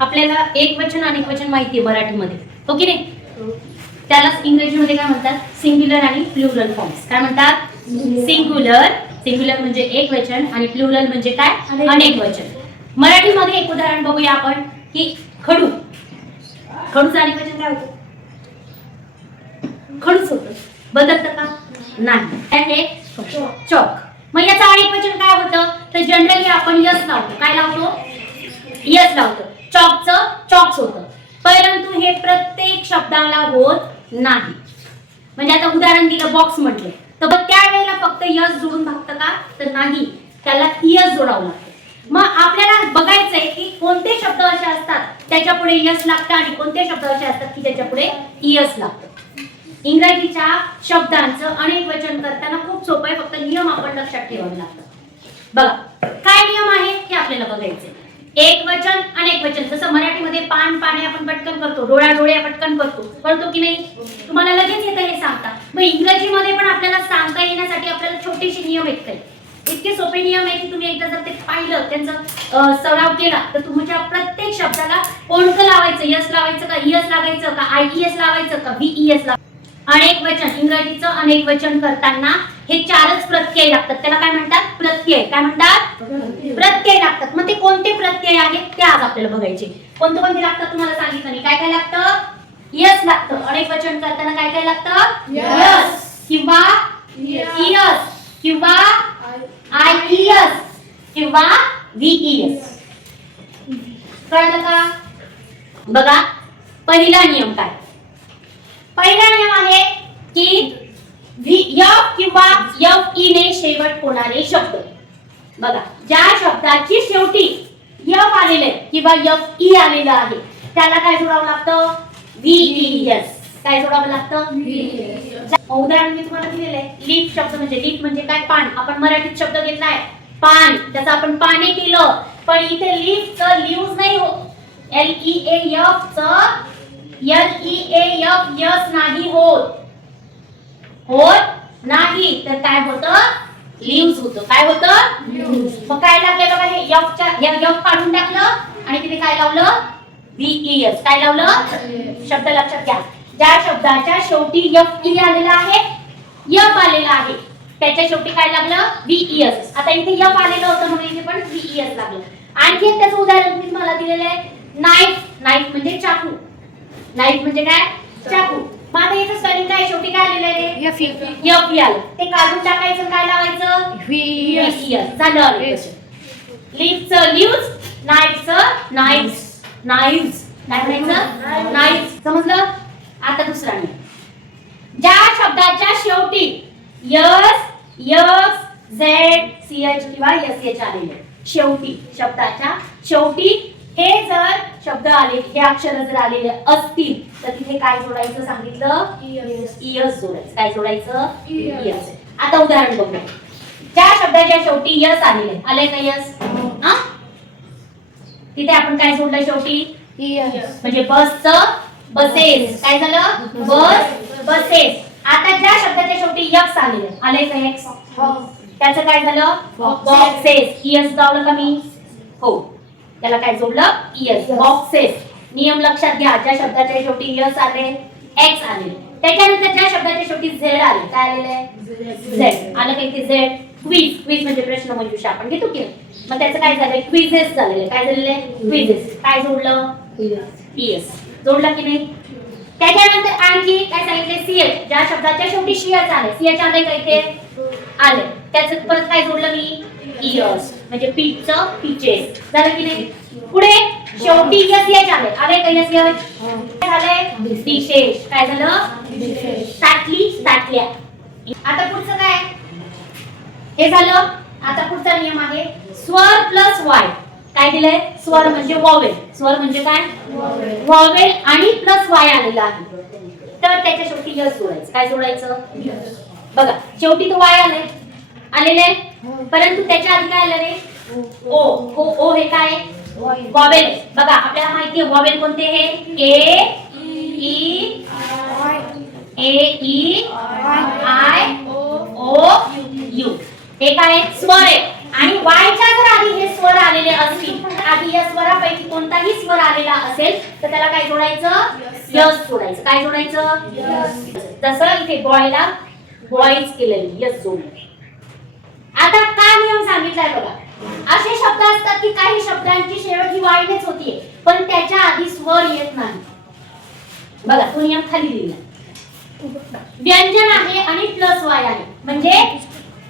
आपल्याला एक वचन अनेक वचन माहिती आहे मराठीमध्ये, हो की नाही? त्यालाच इंग्रजीमध्ये काय म्हणतात? सिंग्युलर आणि प्लुरल फॉर्म्स. काय म्हणतात? सिंग्युलर म्हणजे एक वचन आणि प्लुरल म्हणजे काय? अनेक वचन. मराठीमध्ये एक उदाहरण बघूया आपण की खडू. खडूचं अनेक वचन काय होतं? खडूच होतं. बदलतं का? नाही. हे चॉक. मग याचं अनेक वचन काय होतं? तर जनरली आपण यस लावतो. काय लावतो? यस लावतो. चॉकचं चॉक्स होतं. परंतु हे प्रत्येक शब्दाला होत नाही. म्हणजे आता उदाहरण दिलं, बॉक्स म्हटले तर त्यावेळेला फक्त यस जोडून भागतं का? तर नाही, त्याला इयस जोडावं लागतं. मग आपल्याला बघायचंय की कोणते शब्द असे असतात त्याच्यापुढे यस लागतं आणि कोणते शब्द असे असतात की त्याच्यापुढे इयस लागतं. इंग्रजीच्या शब्दांचं अनेक वचन करताना खूप सोपं आहे, फक्त नियम आपण लक्षात ठेवावे लागतात. बघा काय नियम आहे हे आपल्याला बघायचे. एक वचन अनेक वचन. जसं मराठीमध्ये पान पाने आपण पटकन करतो, डोळा डोळे पटकन करतो की नाही? तुम्हाला लगेच येतं हे सांगता. मग इंग्रजीमध्ये पण आपल्याला सांगता येण्यासाठी आपल्याला छोटेसे नियम आहेत काही. इतके सोपे नियम आहे की तुम्ही एकदा जर ते पाहिलं, त्यांचा सराव केला तर तुमच्या प्रत्येक शब्दाला कोणतं लावायचं? यस लावायचं का इयस लावायचं का आयईएस लावायचं का व्हीईएस लावायचं? अनेक वचन, इंग्रजीचं अनेक वचन करताना हे चारच प्रत्यय लागतात. त्याला काय म्हणतात? प्रत्यय. काय म्हणतात? प्रत्यय लागतात. मग ते कोणते प्रत्यय आहेत ते आज आपल्याला बघायचे. कोणते लागतात तुम्हाला सांगितलं नाही. काय काय लागतं? यस लागतं. अनेक वचन करताना काय काय लागतं? यस किंवा इयस किंवा आयईएस किंवा व्हीईएस. कळलं का? बघा पहिला नियम काय? पहिला नियम आहे की एफ किंवा एफ ई ने शेवट होणारे शब्द. बघा ज्या शब्दाची शेवटी एफ आलेले किंवा एफ ई आलेलं आहे त्याला काय जोडावं लागतं? व्हीईएस. काय जोडावं लागतं? व्हीईएस. उदाहरण मी तुम्हाला दिलेलं आहे. लीफ शब्द म्हणजे लीफ म्हणजे काय? पान. आपण मराठीत शब्द घेतलाय पान, त्याचं आपण पाने केलं, पण इथे लीफचं लीव्स नाही होत. LEAF चं LEAF यस नाही होत. होत नाही तर काय होतं? लीव्स होतं. काय होतं? लीव्स. मग काय लागलं बघा, हे एफ काढून टाकलं आणि तिथे काय लावलं? व्हीईएस. काय लावलं? शब्द लक्षात घ्या. ज्या शब्दाच्या शेवटी एफ ई आलेला आहे, एफ आलेला आहे, त्याच्या शेवटी काय लागलं? व्हीईएस. आता इथे एफ आलेलं होतं म्हणून इथे पण व्हीईएस लागलं. आणखी एक त्याचं उदाहरण मी तुम्हाला दिलेलं आहे. नाईफ. नाईफ म्हणजे चाकू. नाईफ म्हणजे काय? चाकू. मग आता याचं स्पेलिंग काय? शेवटी काय आलेलं आहे? एफ ई आलं. ते काढून टाकायचं, काय लावायचं? व्हीईएस. झालं. लीफचं लीव्स, नाईफचं नाईफ्स. नाईफ्स. काय म्हणायचं? नाईफ्स. समजलं? आता दुसरा नियम. ज्या शब्दाच्या शेवटी यस, यस, झेड, सीएच किंवा एसएच आलेले, शेवटी शब्दाच्या शेवटी हे जर शब्द आले, हे अक्षर जर आलेले असतील तर तिथे काय जोडायचं सांगितलं? इयस जोडायचं. काय जोडायचं? इयस. आता उदाहरण बघूया. ज्या शब्दाच्या शेवटी यस आलेले, आले का यस? हा, तिथे आपण काय जोडलं शेवटी? इयस. म्हणजे बसचं बसेस. काय झालं? बस, बसेस. आता ज्या शब्दाच्या शेवटी यक्स आलेले, आले का यक्स? त्याचं काय झालं? बॉक्सेस. इयस लावलं का मी? हो, त्याला काय जोडलं? इयस. बॉक्सेस. नियम लक्षात घ्या. ज्या शब्दाच्या शेवटी यस आले, एक्स आले, त्याच्यानंतर ज्या शब्दाच्या शेवटी झेड आले, काय आलेले? झेड. आलं का इथे झेड? क्विज. क्विज म्हणजे प्रश्न मंजुषा आपण घेतो की. मग त्याचं काय झालंय? क्विझेस झालेले. काय झालेले? क्विझेस. काय जोडलं? इयस. जोडला की नाही? त्याच्यानंतर आणखी काय सांगितले? सीएच. ज्या शब्दाच्या शेवटी सीएच आले, सीएच आले का इथे? आले. त्याचं परत काय जोडलं मी? इयर्स. म्हणजे पीचचं पीचेस. झालं की नाही? पुढे शेवटी एसएच आले, आले का एसएच? काय झाले? डिशेस. काय झालं? डिशेस. ताटली, ताटल्या. आता पुढचं काय? हे झालं. आता पुढचा नियम आहे स्वर प्लस वाय. काय दिलंय? स्वर म्हणजे वॉवेल. स्वर म्हणजे काय? वॉवेल आणि प्लस वाय आलेला आहे, तर त्याच्या शेवटी यस जोडायचं. काय जोडायचं? बघा शेवटी तो वाय आलेले, परंतु त्याच्या आधी काय आलं रे? ओ. ओ हे काय? वॉवेल. बघा आपल्याला माहिती आहे वॉवेल कोणते? हे ए ई आय ओ यू. हे काय? स्वर आहे. आणि वायच्या जर आधी हे स्वर आलेले असतील, आधी या स्वरापैकी कोणताही स्वर आलेला असेल तर त्याला काय जोडायचं? यस जोडायचं. काय जोडायचं? जसं इथे बॉयला बॉईज केलेलं, यस जोडलं. आता काय नियम सांगितलाय बघा. असे शब्द असतात की काही शब्दांची शेवट ही वायनेच होतीये पण त्याच्या आधी स्वर येत नाही. बघा तो नियम खाली लिहिला. व्यंजन आहे आणि प्लस वाय आहे म्हणजे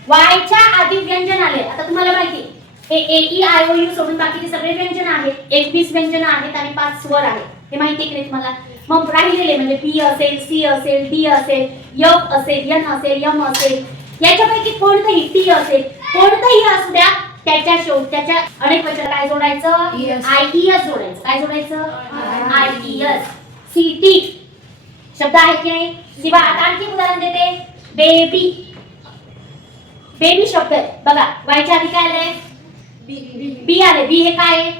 वायच्या आधी व्यंजन आले. आता तुम्हाला माहिती हे ए ई आय ओ यू सोडून बाकीचे सगळे व्यंजन आहेत. 21 व्यंजन आहेत आणि 5 स्वर आहेत. हे माहिती आहे की तुम्हाला? मग राहिलेले म्हणजे बी असेल, सी असेल, डी असेल, एफ असेल, एन असेल, एम असेल, याच्यापैकी कोणतंही टी असेल, कोणतंही असू द्या त्याच्या त्याच्या अनेक वचन काय जोडायचं? आय ई एस जोडायचं. काय जोडायचं? I E S. City शब्द आहे की नाही? शिवा आता आणखी उदाहरण देते. बेबी, बेबी शब्द आहे बघा. वायच्या आधी काय आलंय? बी आले. बी हे काय आहे?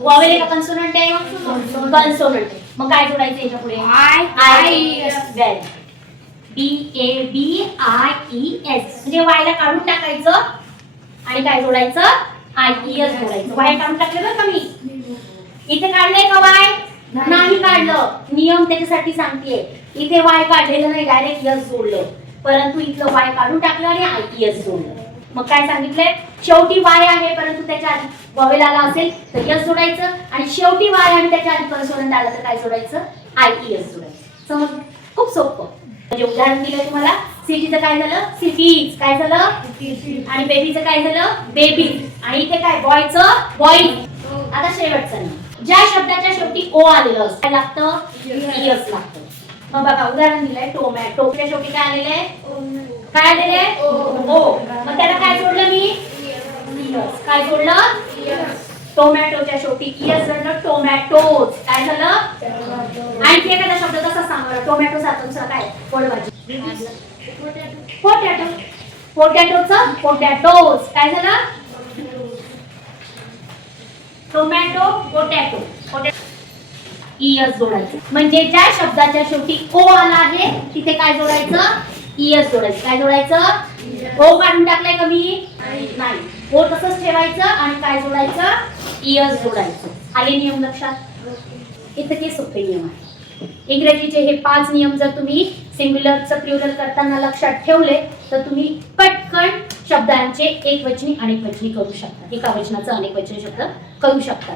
वॉवेल आहे का कन्सोनंट आहे? कन्सोनंट. मग काय जोडायचं याच्या पुढे? I. B A B I E S म्हणजे वायला काढून टाकायचं आणि काय जोडायचं? आय ई एस जोडायचं. वाय काढून टाकलं बरं का मी. इथे काढलंय का वाय? नाही काढलं. नियम त्याच्यासाठी सांगतेय. इथे वाय काढलेलं नाही, डायरेक्ट यस जोडलं. परंतु इथलं वाय काढून टाकलं आणि आय ई एस जोडलं. मग काय सांगितलंय? शेवटी वाय आहे परंतु त्याच्या आधी वॉवेल आला असेल तर यस जोडायचं आणि शेवटी वाय आणि त्याच्या आधी कन्सोनंट आला तर काय जोडायचं? आय ई एस जोडायचं. समजलं? खूप सोपं. म्हणजे उदाहरण दिलं तुम्हाला. सिटीचं काय झालं? सिटीज. काय झालं? आणि बेबीचं काय झालं? बेबीज. आणि इथे काय? बॉयचं बॉईज. आता शेवटचं नाही. ज्या शब्दाच्या शेवटी ओ आलेलं असतं काय लागतं? यस लागतं. मग बघा उदाहरण दिलंय टोमॅटो. च्या शेवटी काय आलेलं आहे? काय आलेलं आहे? ओ. मग त्याला काय जोडलं मी? यस. काय जोडलं? टोमॅटोच्या शेवटी यस जोडलं. टोमॅटोज. काय झालं? आणखी एखादा शब्द तसा सांगा. टोमॅटो सारखं दुसरा काय? फळभाजी. पोटॅटो. पोटॅटोचं पोटॅटोज. काय झालं? Tomato potato. ईएस जोडायचं. म्हणजे ज्या शब्दाच्या शेवटी ओ आला आहे तिथे काय जोडायचं? ईएस जोडायचं. काय जोडायचं? ओ काढून टाकलाय का मी? नाही. ओ तसंच ठेवायचं आणि काय जोडायचं? ईएस जोडायचं. आले नियम लक्षात? इतके सोपे नियम आहेत. इंग्रजीचे हे 5 नियम जर तुम्ही सिंग्युलरचं प्लुरल करताना लक्षात ठेवले तर तुम्ही पटकन शब्दांचे एकवचनी अनेकवचनी करू शकता. एका वचनाचं अनेकवचनी शब्द करू शकता.